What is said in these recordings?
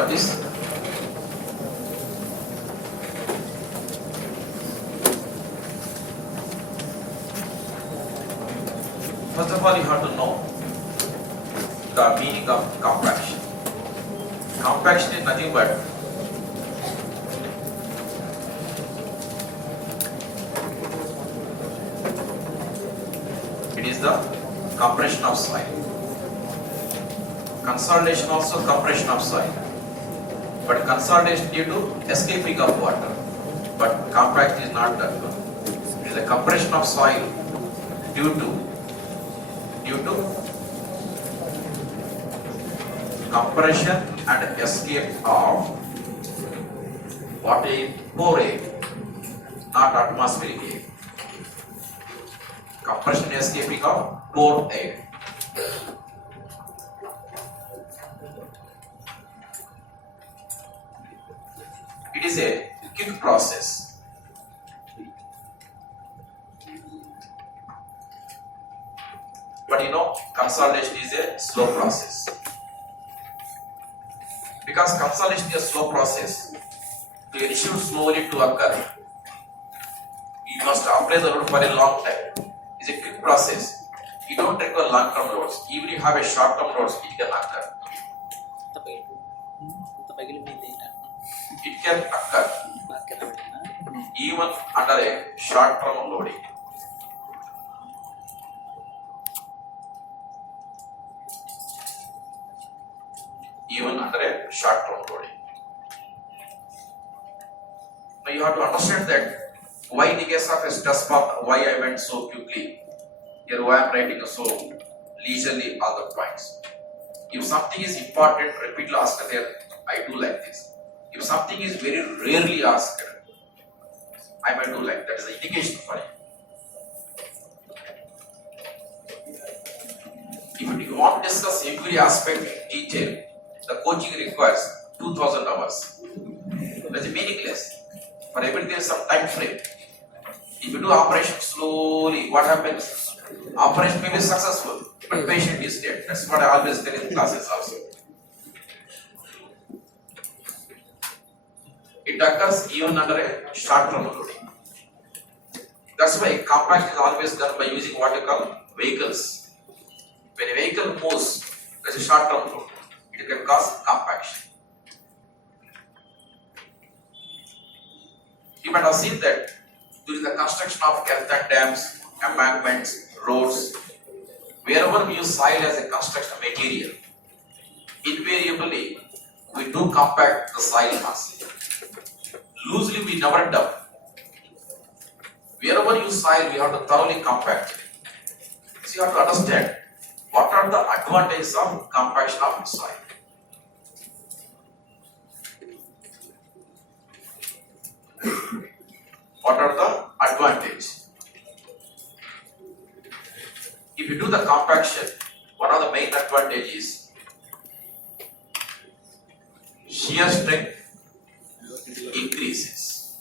of this? First of all, you have to know the meaning of compaction. Compaction is nothing but it is the compression of soil. Consolidation also compression of soil. But consolidation due to escaping of water. But compact is not that one. It is a compression of soil due to compression and escape of what is pore air, not atmospheric air. Compression and escaping of pore air. It is a quick process. But consolidation is a slow process. Because consolidation is a slow process, to ensure slowly to occur, you must apply the load for a long time. It's a quick process. You don't require long-term loads. Even if you have a short-term loads, it can occur. It can occur even under a short-term loading. Even under a short-term loading. Now you have to understand that why in the case of a stress path, why I went so quickly. Here why I am writing so leisurely all the points. If something is important, repeatedly asked there, I do like this. If something is very rarely asked, I might do like that. Is an indication for you. If you want to discuss every aspect in detail, the coaching requires 2000 hours. That is meaningless. For everything there is some time frame. If you do operation slowly, what happens? Operation may be successful, but patient is dead. That's what I always tell in classes also. It occurs even under a short-term loading. That's why compaction is always done by using what you call vehicles. When a vehicle moves, there's a short-term load. It can cause compaction. You might have seen that during the construction of earthen dams, embankments, roads, wherever we use soil as a construction material, invariably we do compact the soil mass. Loosely we never dump. Wherever you use soil, we have to thoroughly compact it. So you have to understand what are the advantages of compaction of soil. What are the advantages? If you do the compaction, one of the main advantages is shear strength increases.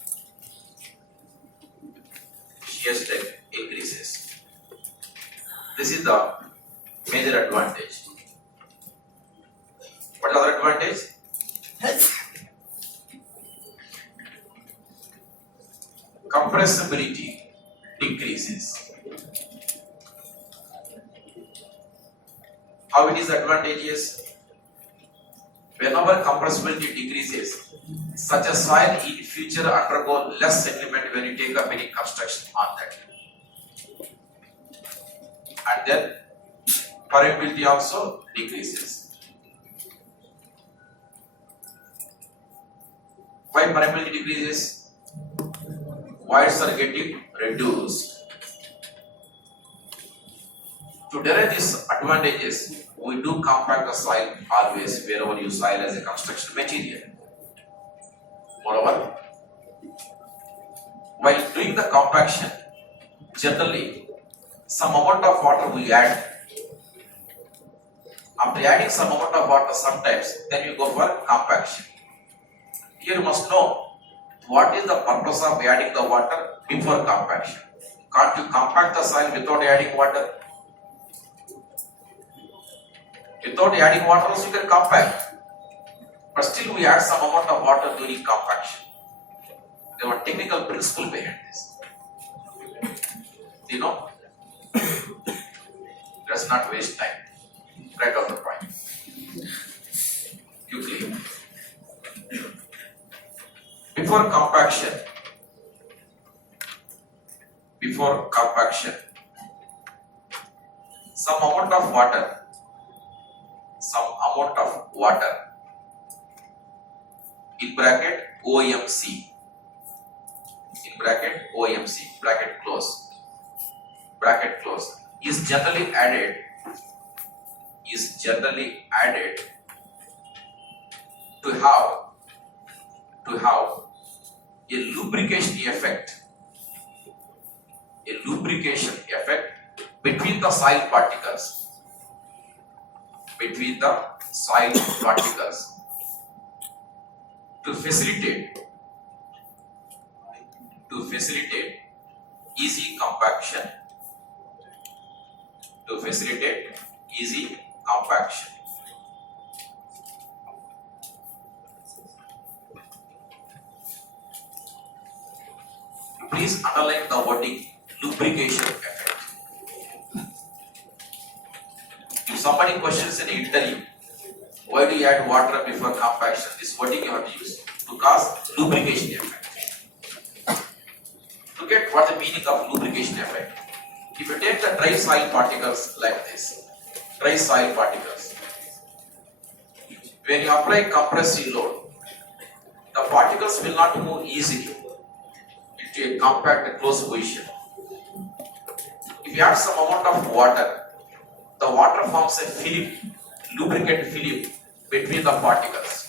Shear strength increases. This is the major advantage. What other advantage? Compressibility decreases. How it is advantageous? Whenever compressibility decreases, such a soil in future undergo less sediment when you take up any construction on that. And then permeability also decreases. Why permeability decreases? Voids are getting reduced. To derive these advantages, we do compact the soil always wherever you use soil as a construction material. Moreover, while doing the compaction, generally some amount of water we add. After adding some amount of water sometimes, then you go for compaction. Here you must know what is the purpose of adding the water before compaction. Can't you compact the soil without adding water? Without adding water also you can compact. but still we add some amount of water during compaction. There was technical principle behind this. You know, let's not waste time. Write out the point quickly. Before compaction, some amount of water in bracket OMC, bracket close, is generally added to have a lubrication effect between the soil particles, to facilitate easy compaction. Please underline the wording lubrication effect. If somebody questions in an interview, why do you add water before compaction? This wording you have to use to cause lubrication effect. Look at what the meaning of lubrication effect. If you take the dry soil particles like this, when you apply compressive load, the particles will not move easily into a compact closed position. If you add some amount of water, the water forms a film, lubricant film between the particles.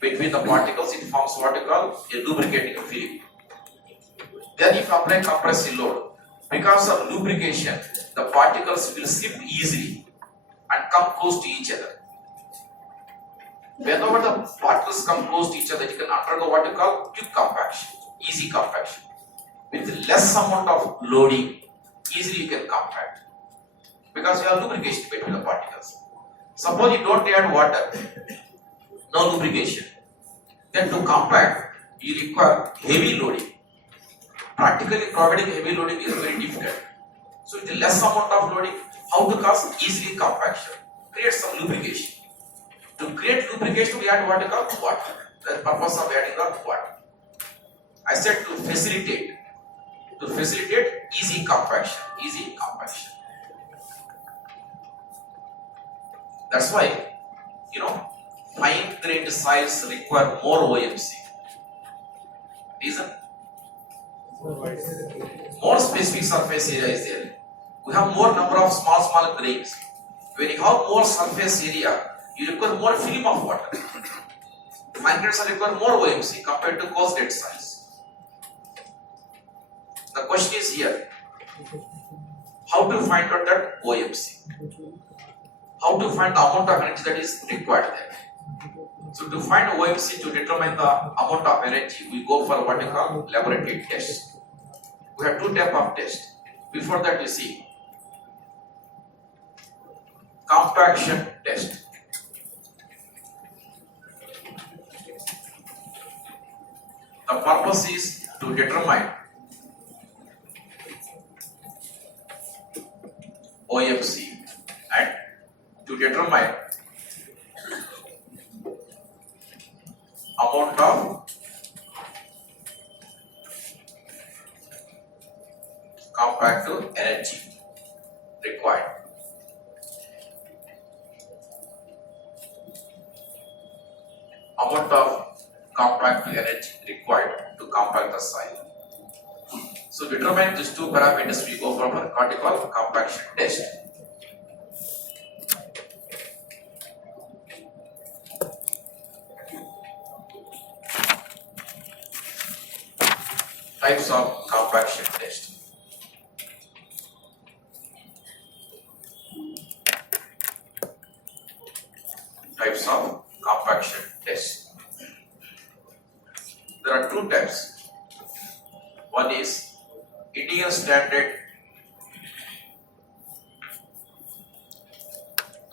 It forms what you call a lubricating film. Then if you apply compressive load, because of lubrication, the particles will slip easily and come close to each other. Whenever the particles come close to each other, you can undergo what you call quick compaction, easy compaction. With less amount of loading, easily you can compact, because you have lubrication between the particles. Suppose you don't add water, no lubrication, then to compact, you require heavy loading. Practically providing heavy loading is very difficult. So with less amount of loading, how to cause easily compaction? Create some lubrication. To create lubrication, we add what you call water. The purpose of adding the water. I said to facilitate easy compaction. That's why, fine-grained soils require more OMC. Reason? More specific surface area is there. We have more number of small grains. When you have more surface area, you require more film of water. Fine-grained soils require more OMC compared to coarse-grained soils. The question is here, how to find out that OMC? How to find the amount of energy that is required there? So to find OMC, to determine the amount of energy, we go for what you call laboratory test. We have two types of tests. Before that, we see compaction test. The purpose is to determine OMC and to determine amount of compactive energy required. Amount of compactive energy required to compact the soil. So determine these two parameters, we go for what you call compaction test. Types of compaction test. Types of compaction test. There are two types. One is Indian standard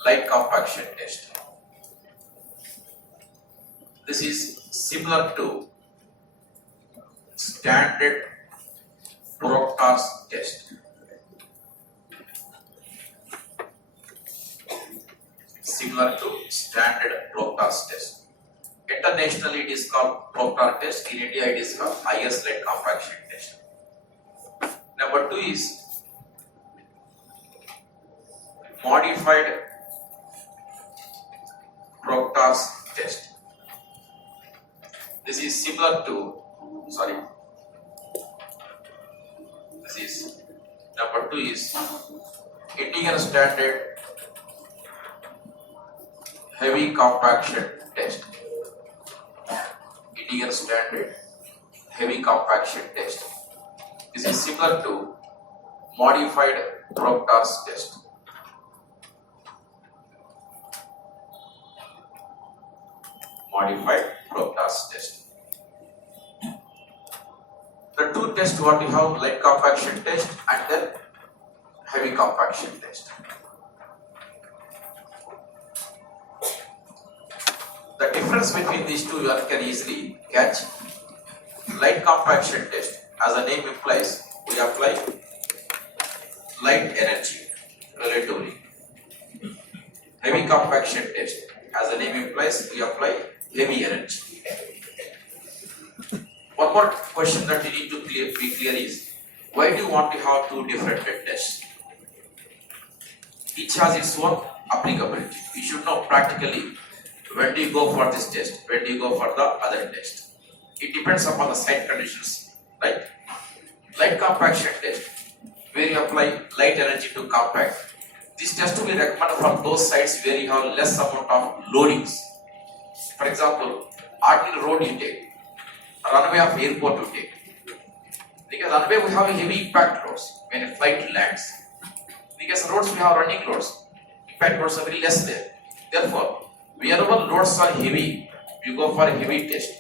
light compaction test. This is similar to standard Proctor's test. Similar to standard Proctor's test. Internationally, it is called Proctor test. In India, it is called highest lead compaction test. Number 2 is modified Proctor's test. This is similar to, this is, number 2 is Indian standard heavy compaction test. Indian standard heavy compaction test. This is similar to modified Proctor's test. Modified Proctor's test. The two tests what we have, light compaction test and then heavy compaction test. The difference between these two you can easily catch. Light compaction test, as the name implies, we apply light energy relatively. Heavy compaction test, as the name implies, we apply heavy energy. One more question that you need to be clear is, why do you want to have two different tests? Each has its own applicability. You should know practically when do you go for this test, when do you go for the other test. It depends upon the site conditions, right? Light compaction test, where you apply light energy to compact. This test will be recommended for those sites where you have less amount of loadings. For example, ordinary road you take, runway of airport you take. Because runway we have heavy impact loads when a flight lands. Because roads we have running loads, impact loads are very less there. Therefore, wherever loads are heavy, we go for a heavy test.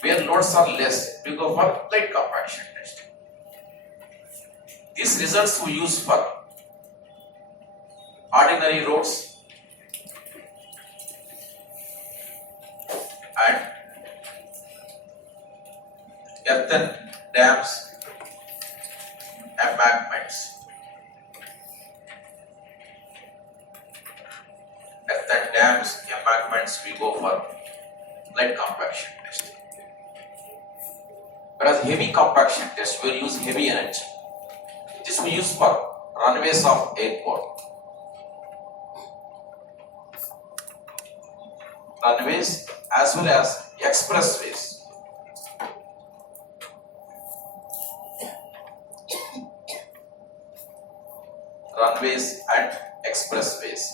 Where loads are less, we go for light compaction test. These results we use for ordinary roads and earthen dams, embankments. Earthen dams, embankments, we go for light compaction test. Whereas heavy compaction test, we use heavy energy. This we use for runways of airport. Runways as well as expressways. Runways and expressways.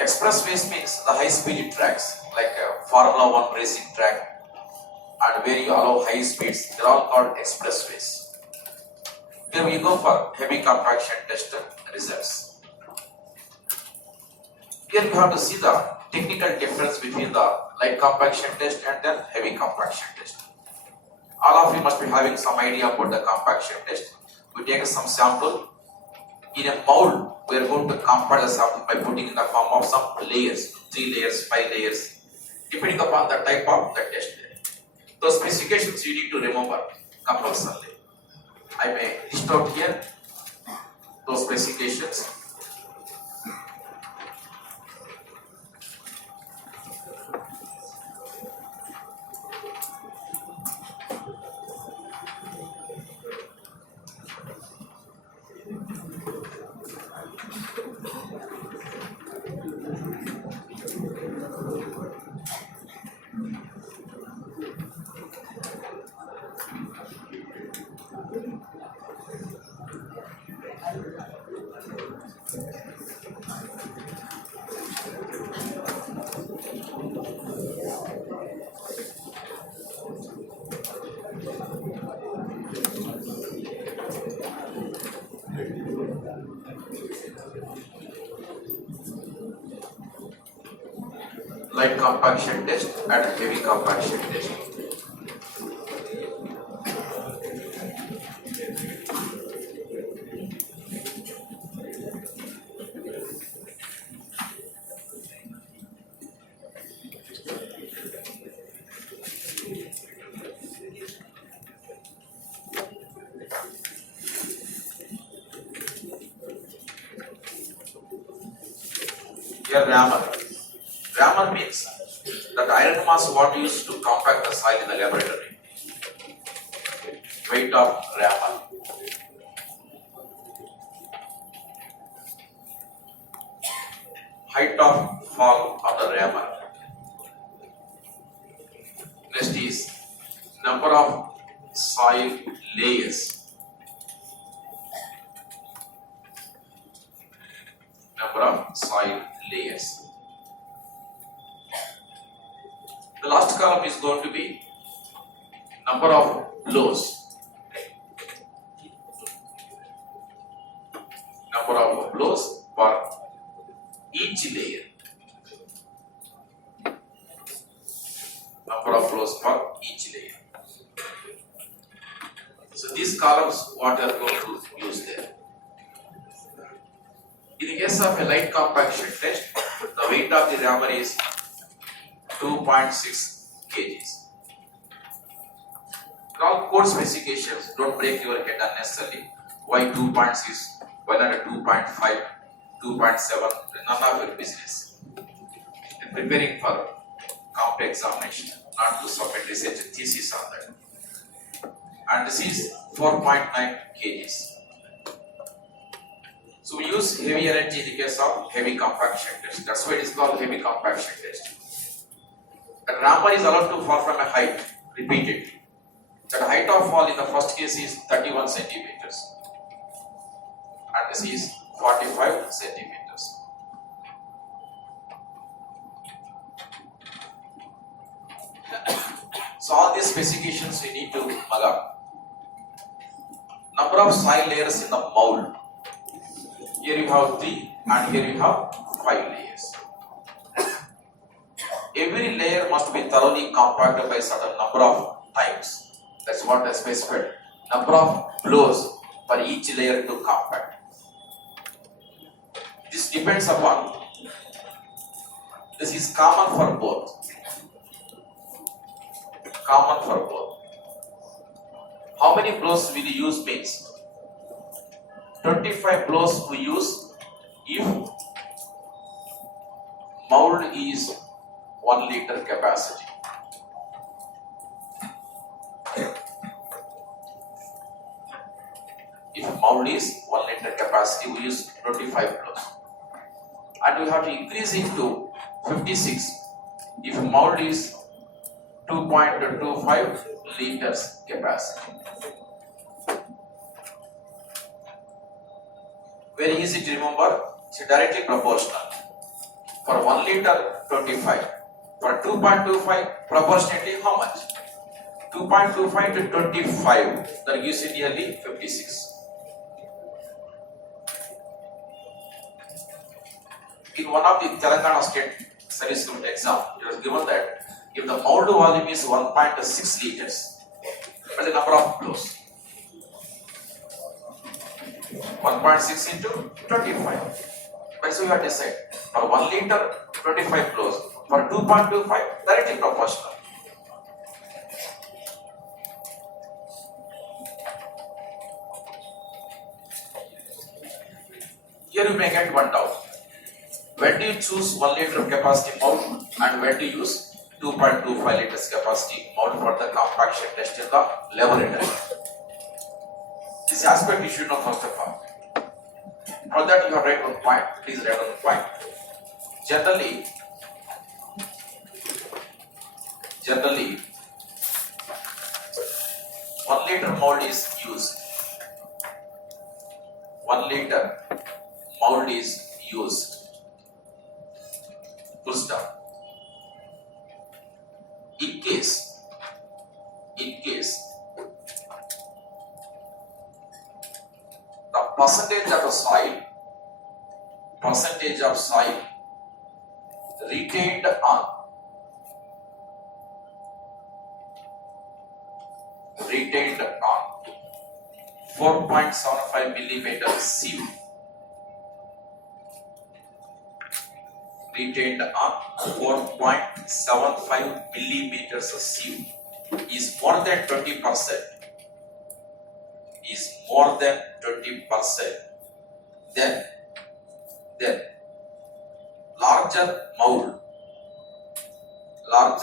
Expressways means the high-speed tracks, like a Formula 1 racing track, and where you allow high speeds. They are all called expressways. There we go for heavy compaction test results. Here you have to see the technical difference between the light compaction test and then heavy compaction test. All of you must be having some idea about the compaction test. We take some sample. In a mold, we are going to compact the sample by putting in the form of some layers, 3 layers, 5 layers, depending upon the type of the test. Those specifications you need to remember compulsorily. I may list out here those specifications. Light compaction test and heavy compaction test. Here rammer. Rammer means that iron mass what used to compact the soil in the laboratory. Weight of rammer. Height of fall of the rammer. Next is number of soil layers. Number of soil layers. The last column is going to be number of blows. Number of blows for each layer. Number of blows for each layer. So these columns what are going to use there. In the case of a light compaction test, the weight of the rammer is 2.6 kgs. All code specifications, don't break your head unnecessarily. Why 2.6? Why not 2.5, 2.7? None of your business. In preparing for comp examination, not to submit research thesis on that. And this is 4.9 kgs. So we use heavy energy in the case of heavy compaction test. That's why it is called heavy compaction test. A rammer is allowed to fall from a height repeatedly. The height of fall in the first case is 31 centimeters and this is 45 centimeters. So all these specifications we need to mug up. Number of soil layers in the mold. Here you have 3 and here you have 5 layers. Every layer must be thoroughly compacted by certain number of times. That's what I specified. Number of blows for each layer to compact. This depends upon. This is common for both. Common for both. How many blows will you use means 25 blows we use if mold is 1 liter capacity. If mold is 1 liter capacity, we use 25 blows. And we have to increase it to 56 if mold is 2.25 liters capacity. Very easy to remember, it's directly proportional. For 1 liter, 25. For 2.25, proportionately how much? 2.25 to 25, that gives you nearly 56. In one of the Telangana state service group exam, it was given that if the mold volume is 1.6 liters, what is the number of blows? 1.6 into 25. But so you have to decide for 1 liter 25 blows, for 2.25 directly proportional. Here you may get one doubt. When do you choose 1 liter capacity mold and when do you use 2.25 liters capacity mold for the compaction test in the laboratory? This aspect you should know first of all. For that you have write one point. Please write one point. Generally, 1 liter mold is used. 1 liter mold is used. Full stop. In case the percentage of soil retained on 4.75 millimeter sieve, retained on 4.75 millimeters of sieve is more than 20%, then larger mold of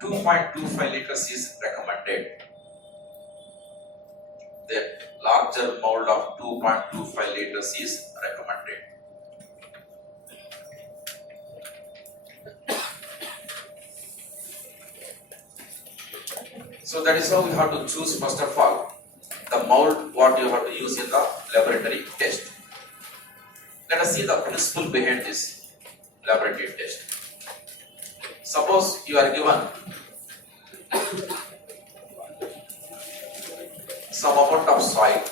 2.25 liters is recommended. The larger mold of 2.25 liters is recommended. So that is how we have to choose first of all the mold what you have to use in the laboratory test. Let us see the principle behind this laboratory test. Suppose you are given some amount of soil,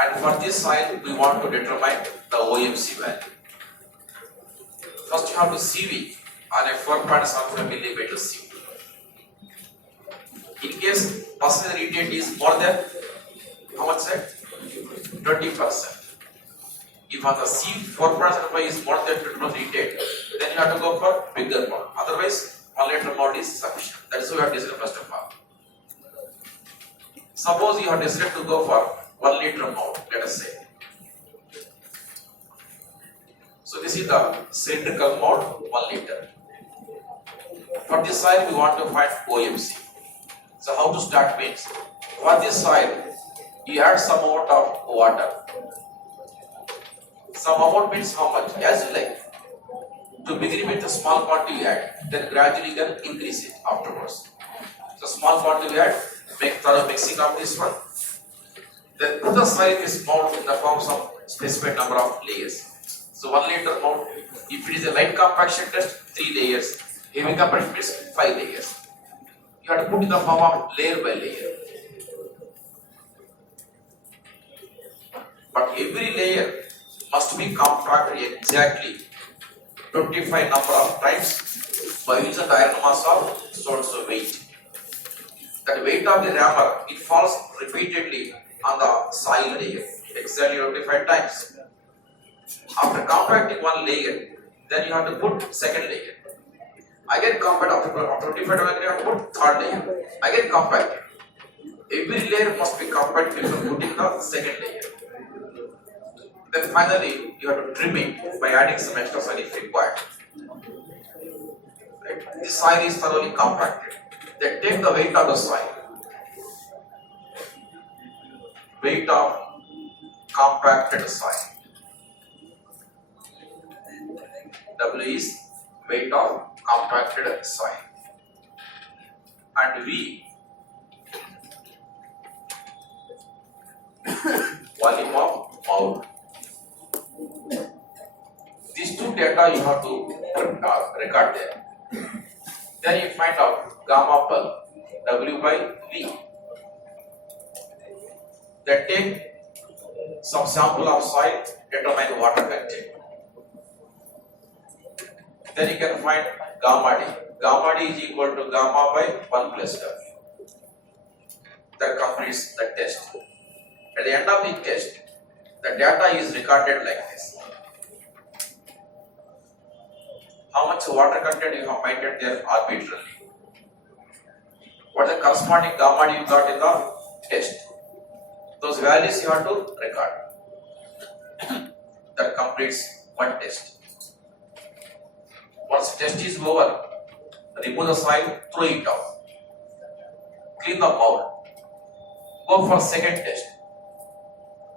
and for this soil we want to determine the OMC value. First you have to CV on a 4.75 millimeter sieve. In case percentage retain is more than how much said? 20%. If on the sieve 4.75 is more than 20% retain, then you have to go for bigger mold. Otherwise, 1 liter mold is sufficient. That is why you have decided first of all. Suppose you have decided to go for 1 liter mold, let us say. So this is the cylindrical mold, 1 liter. For this soil, we want to find OMC. So how to start means, for this soil, you add some amount of water. Some amount means how much? As you like. To begin with, a small quantity you add, then gradually you can increase it afterwards. So small quantity you add, make thorough mixing of this one. Then put the soil is mold in the forms of specified number of layers. So 1 liter mold, if it is a light compaction test, 3 layers. Heavy compaction means 5 layers. You have to put in the form of layer by layer. But every layer must be compacted exactly 25 number of times by using the iron mass of so-and-so weight. That weight of the rammer, it falls repeatedly on the soil layer, exactly 25 times. After compacting one layer, then you have to put second layer. Again compact after 25 times, you have to put third layer. Again compact. Every layer must be compacted before putting the second layer. Then finally, you have to trim it by adding some extra soil if required. Right? The soil is thoroughly compacted. Then take the weight of the soil. Weight of compacted soil. W is weight of compacted soil. And V, volume of mold. These two data you have to record there. Then you find out gamma per W by V. Then take some sample of soil, determine water content. Then you can find gamma D. Gamma D is equal to gamma by 1 plus W. That completes the test. At the end of the test, the data is recorded like this. How much water content you have maintained there arbitrarily. What is the corresponding gamma D you got in the test? Those values you have to record. That completes one test. Once the test is over, remove the soil, throw it out. Clean the mold. Go for second test.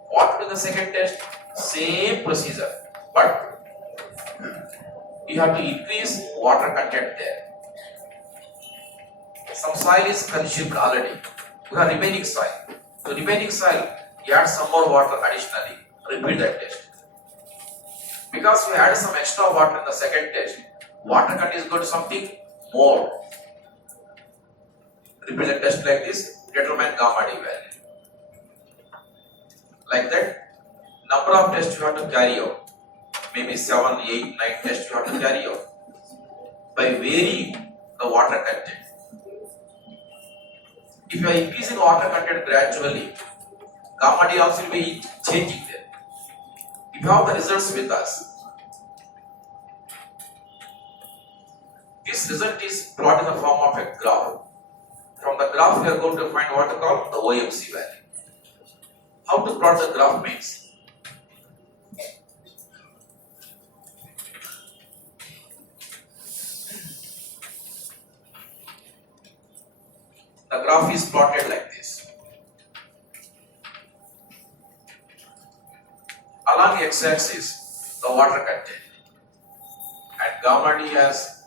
What to do the second test? Same procedure, but you have to increase water content there. Some soil is consumed already. You have remaining soil. To remaining soil, you add some more water additionally. Repeat that test. Because you add some extra water in the second test, water content is going to something more. Repeat the test like this. Determine gamma D value. Like that, number of tests you have to carry out. Maybe 7, 8, 9 tests you have to carry out by varying the water content. If you are increasing water content gradually, gamma D also will be changing there. If you have the results with us, this result is plotted in the form of a graph. From the graph, we are going to find what we call the OMC value. How to plot the graph means, The graph is plotted like this. Along x-axis, the water content, and gamma d as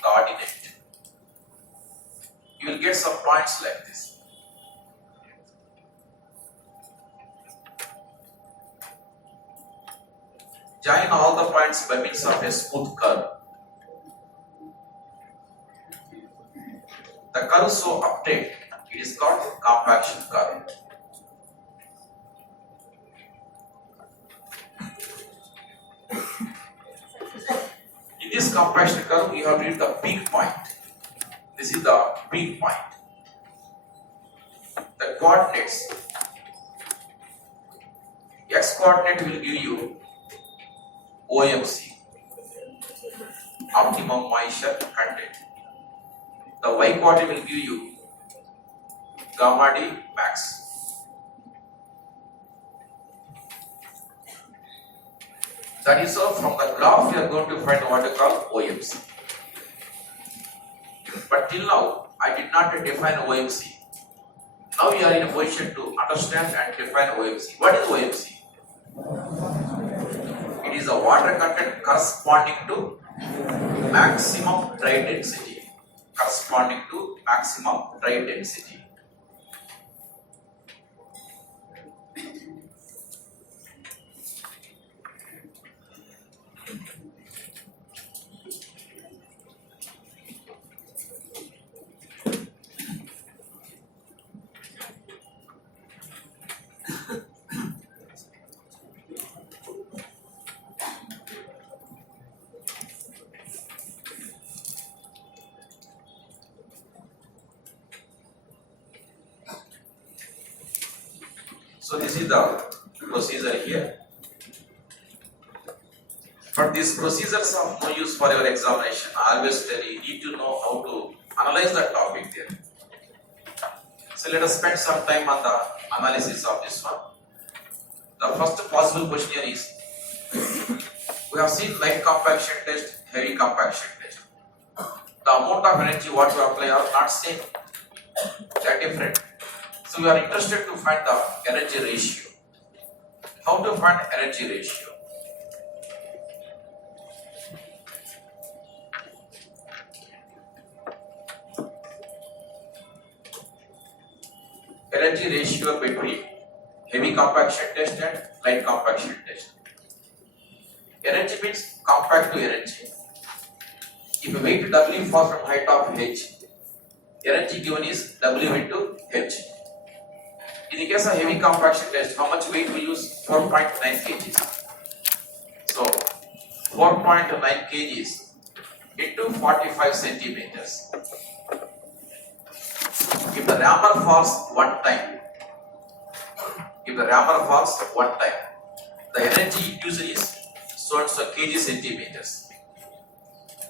the ordinate. You will get some points like this. Join all the points by means of a smooth curve. The curve so obtained, it is called compaction curve. In this compaction curve, we have reached the peak point. This is the peak point. The coordinates, x coordinate will give you OMC, optimum moisture content. The y coordinate will give you gamma d max. That is all. From the graph we are going to find what we call OMC. But till now I did not define OMC. Now we are in a position to understand and define OMC. What is OMC? It is the water content corresponding to maximum dry density. Corresponding to maximum dry density. So this is the procedure here. But these procedures are no use for your examination. I always tell you, you need to know how to analyze the topic there. So let us spend some time on the analysis of this one. The first possible question here is, we have seen light compaction test, heavy compaction test. The amount of energy what you apply are not same. They are different. So we are interested to find the energy ratio. How to find energy ratio? Energy ratio between heavy compaction test and light compaction test. Energy means compact to energy. If weight W falls from height of h, energy given is W into h. In the case of heavy compaction test, how much weight we use? 4.9 kgs. So 4.9 kgs into 45 centimeters. If the rammer falls one time, the energy used is so and so kg centimeters.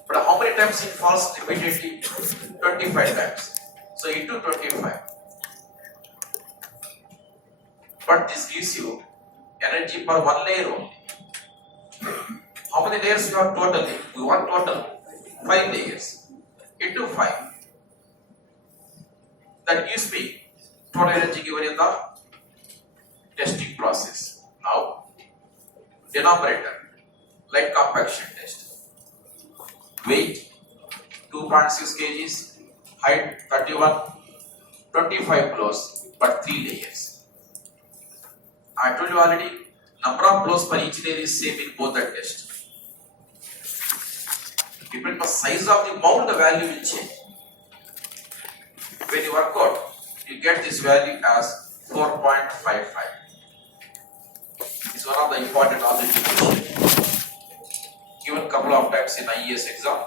But how many times it falls repeatedly? 25 times. So into 25. But this gives you energy per one layer only. How many layers you have totally? We want total 5 layers into 5. That gives me total energy given in the testing process. Now, denominator, light compaction test. Weight 2.6 kgs, height 31, 25 blows, but 3 layers. I told you already, number of blows per each layer is same in both the tests. Depending on the size of the mound, the value will change. When you work out, you get this value as 4.55. It's one of the important knowledge given couple of times in IES exam.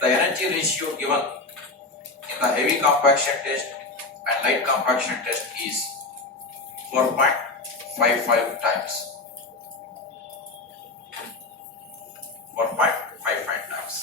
The energy ratio given in the heavy compaction test and light compaction test is 4.55 times. 4.55 times.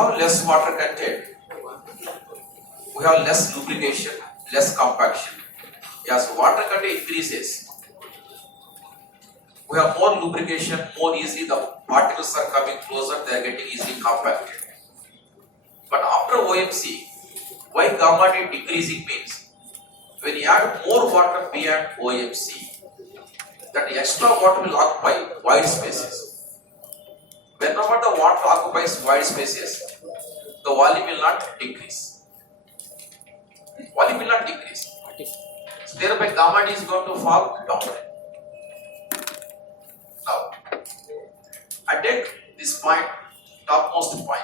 have less water content, we have less lubrication, less compaction. As water content increases, we have more lubrication, more easily the particles are coming closer, they are getting easily compacted. But after OMC, why gamma D decreasing means when you add more water beyond OMC, that extra water will occupy wide spaces. Whenever the water occupies wide spaces, the volume will not decrease. Volume will not decrease. So thereby gamma D is going to fall down. Now, I take this point, topmost point.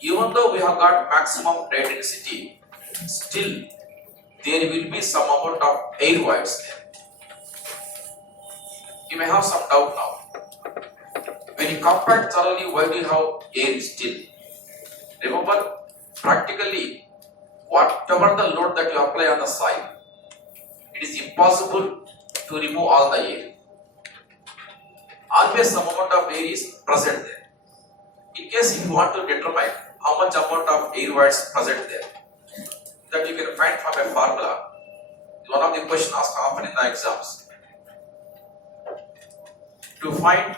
Even though we have got maximum rate density, still there will be some amount of air voids there. You may have some doubt now. When you compact thoroughly, why do you have air still? Remember, practically, whatever the load that you apply on the soil, it is impossible to remove all the air. Always some amount of air is present there. In case if you want to determine how much amount of air voids present there, that you can find from a formula. One of the questions asked often in the exams. To find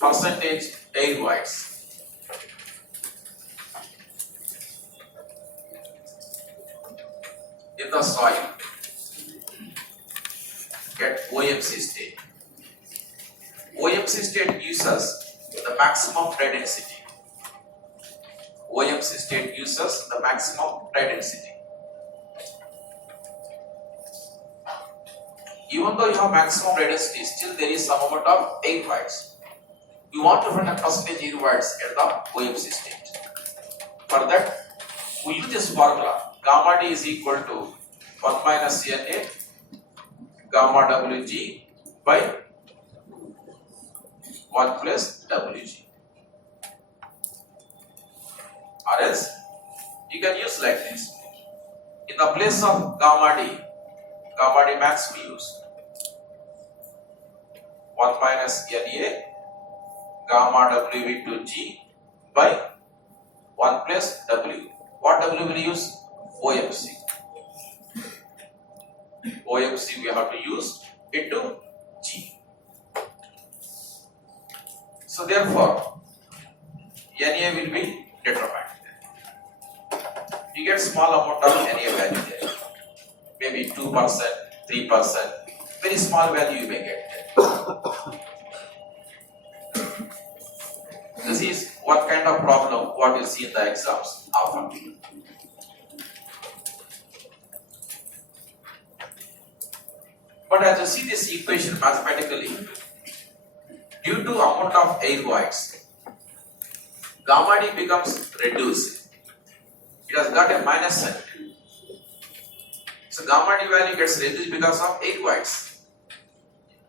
percentage air voids, in the soil at OMC state. OMC state gives us the maximum rate density. OMC state gives us the maximum rate density. Even though you have maximum rate density, still there is some amount of air voids. You want to find a percentage air voids at the OMC state. For that, we use this formula. Gamma D is equal to 1 minus Na gamma Wg by 1 plus Wg. Or else, you can use like this. In the place of gamma D max we use 1 minus Na gamma W into G by 1 plus W. What W will use? OMC. OMC we have to use into G. So therefore, Na will be determined. You get small amount of Na value there. Maybe 2%, 3%. Very small value you may get there. This is what kind of problem what you see in the exams often. But as you see this equation mathematically, due to amount of air voids, gamma D becomes reduced. It has got a minus sign. So gamma D value gets reduced because of air voids.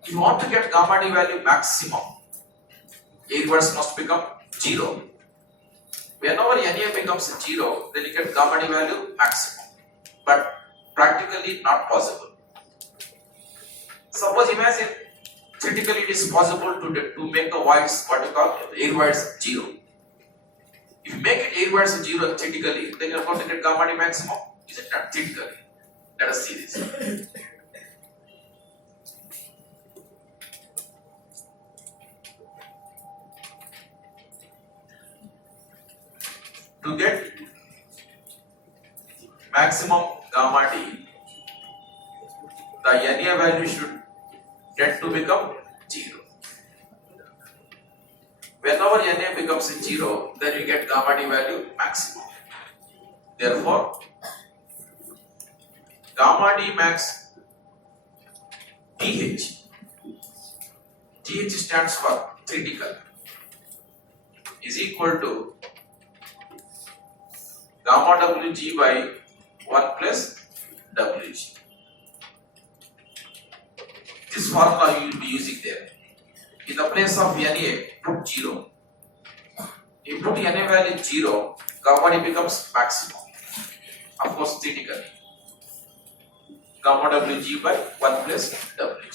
If you want to get gamma D value maximum, air voids must become 0. Whenever Na becomes 0, then you get gamma D value maximum. But practically not possible. Suppose imagine theoretically it is possible to make the voids, what you call air voids 0. If you make it air voids 0 theoretically, then you are going to get gamma D maximum. Is it not theoretically? Let us see this. To get maximum gamma D, the Na value should tend to become 0. Whenever Na becomes 0, then you get gamma D value maximum. Therefore, gamma D max TH stands for theoretical, is equal to gamma Wg by 1 plus Wg. This formula you will be using there. In the place of Na, put 0. If you put Na value 0, gamma D becomes maximum. Of course, theoretically. Gamma Wg by 1 plus Wg.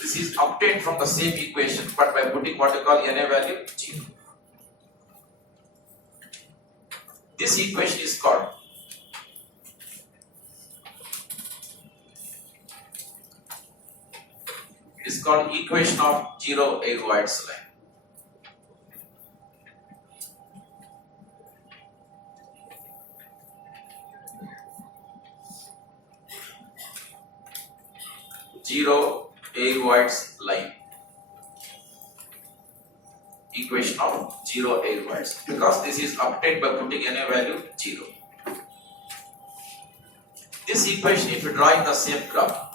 This is obtained from the same equation, but by putting what you call Na value 0. This equation is called equation of zero Airwhite's line. Zero Airwhite's line. Equation of zero Airwhites, because this is obtained by putting Na value 0. This equation, if you draw in the same graph,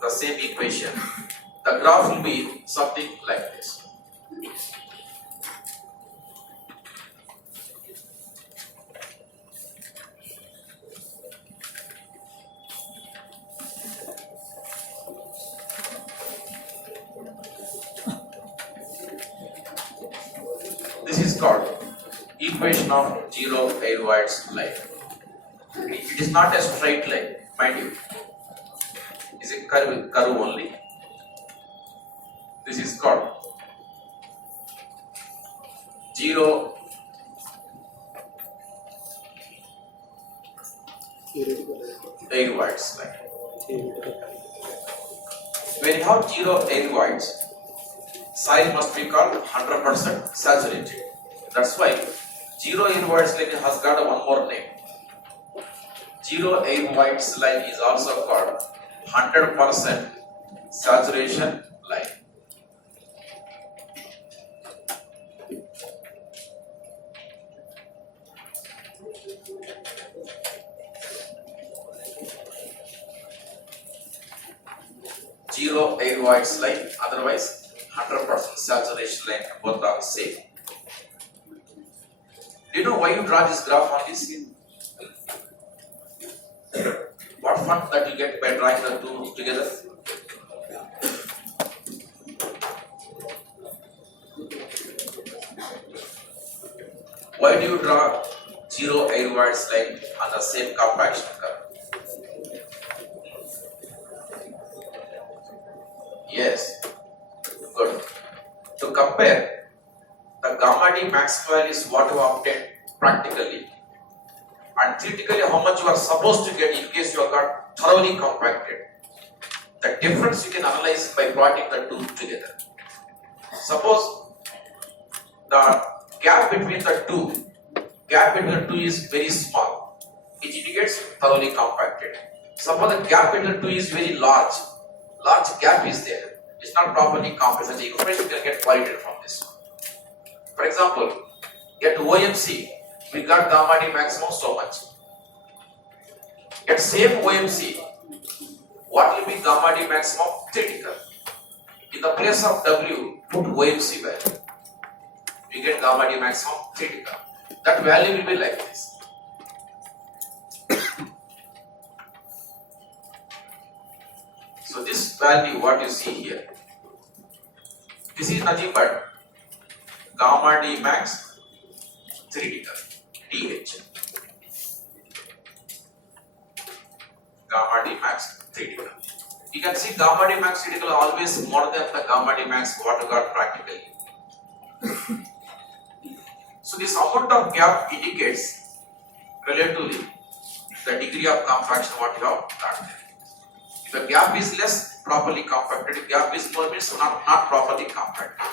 the same equation, the graph will be something like this. This is called equation of zero Airwhite's line. It is not a straight line, mind you. It is a curve only. This is called zero Airwhite's line. When you have zero Airwhites, soil must be called 100% saturated. That's why zero Airwhites line has got one more name. Zero Airwhites line is also called 100% saturation line. Zero Airwhites line, otherwise 100% saturation line, both are same. Do you know why you draw this graph on this? What fun that you get by drawing the two together? Why do you draw zero Airwhites line on the same compaction curve? Yes, good. To compare, the gamma D maximal is what you obtained practically, and theoretically how much you are supposed to get in case you have got thoroughly compacted. The difference you can analyze by plotting the two together. Suppose the gap between the two is very small, it indicates thoroughly compacted. Suppose the gap between the two is very large gap is there, it's not properly compacted. The information can get validated from this. For example, at OMC, we got gamma D maximum so much. At same OMC, what will be gamma D maximum? Critical. In the place of W, put OMC value. We get gamma D maximum critical. That value will be like this. So this value, what you see here, this is nothing but gamma D max critical, DH. Gamma D max critical. You can see gamma D max critical always more than the gamma D max what you got practically. So this amount of gap indicates relatively the degree of compaction what you have got there. If the gap is less, properly compacted. If gap is more, means not properly compacted.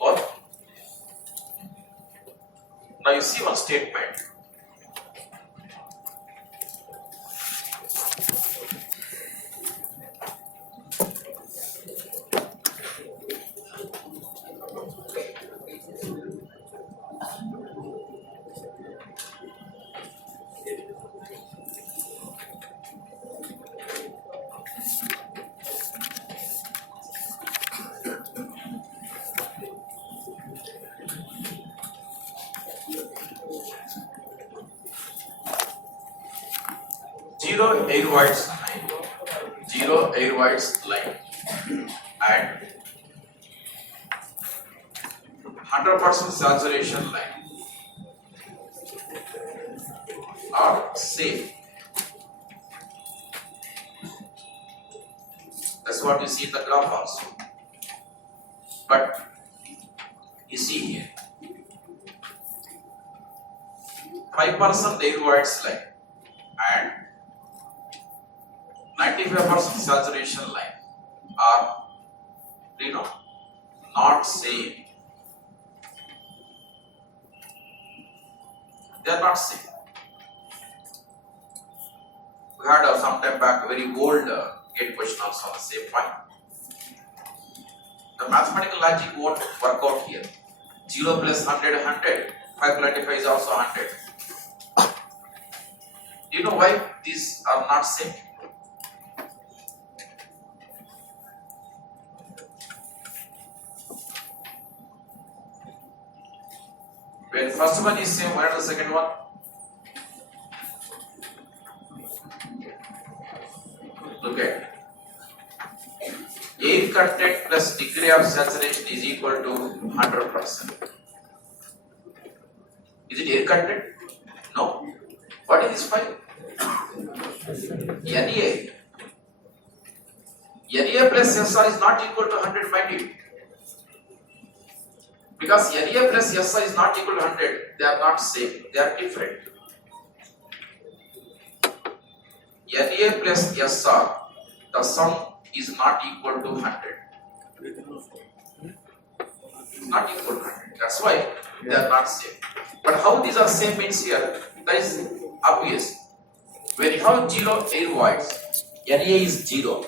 Or now you see one statement. Zero Airwhites line, and 100% saturation line are same. That's what you see in the graph also. But you see here, 5% aeroids line and 95% saturation line are, not same. They are not same. We had some time back a very old gate question also on the same point. The mathematical logic won't work out here. 0 plus 100, 100. 525 is also 100. Do you know why these are not same? When first one is same, what is the second one? Look at air content plus degree of saturation is equal to 100%. Is it air content? No. What is this file? NA. NA plus SR is not equal to 100, mind you. Because NA plus SR is not equal to 100, they are not same, they are different. NA plus SR, the sum is not equal to 100. It's not equal to 100. That's why they are not same. But how these are same means here, that is obvious. When you have 0 air voids, Na is 0.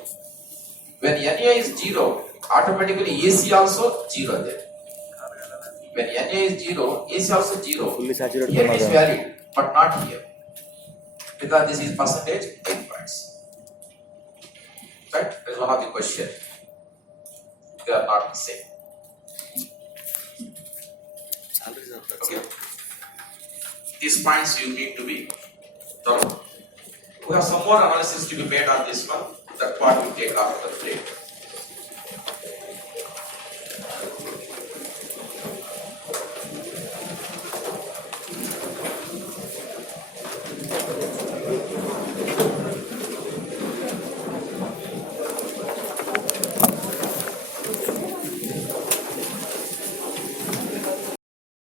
When Na is 0, automatically AC also 0 there. When Na is 0, AC also 0. Here it is valid, but not here. Because this is percentage air voids. Right? That is one of the question. They are not the same. Okay. These points you need to be thorough. We have some more analysis to be made on this one. That part we take after the break.